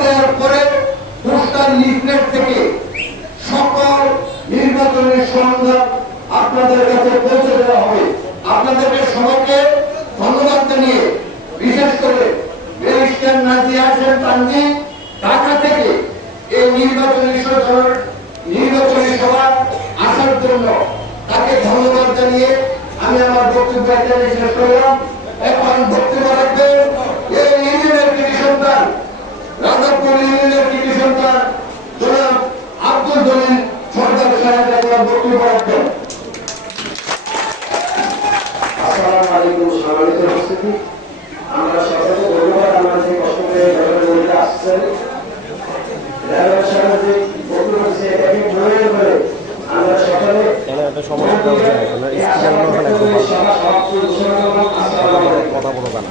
দেওয়ার পরে সকল নির্বাচনের সরঞ্জাম আপনাদের কাছে পৌঁছে দেওয়া হবে। আপনাদেরকে সবাইকে ধন্যবাদ জানিয়ে বিশেষ করে ব্যারিস্টার নাজিয়া হোসেন তানজি ঢাকা থেকে এই নির্বাচনী সভার নির্বাচনী সভা আসার জন্য তাকে ধন্যবাদ জানিয়ে আমি আমার বক্তব্য এখানে শেষ করলাম। এখন বক্তব্য রাখবেন এই ইউনিয়নের কৃষি সন্তান, রাজাপুর ইউনিয়নের কৃষি সন্তান, জনাব আব্দুল জলিল সরকার সাহেব, এখন বক্তব্য রাখবেন। আসসালামু আলাইকুম সম্মানিত আমরা সকলে ধন্যবাদ আমরা যে কষ্ট করে আসছেন। ড্রাইভার সাহেব যে বন্ধু হচ্ছে এটাকে আমরা সকলে সমস্যা হচ্ছে এখানে এই স্পিকার আশা ওখানে একদম করি সভা সমাপ্তি ঘোষণা করলাম আসসালামু আলাইকুম কথা বলো জানা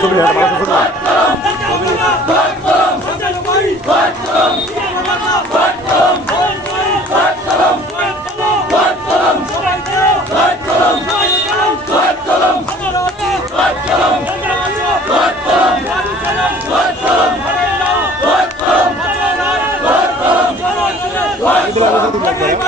ছবি Right,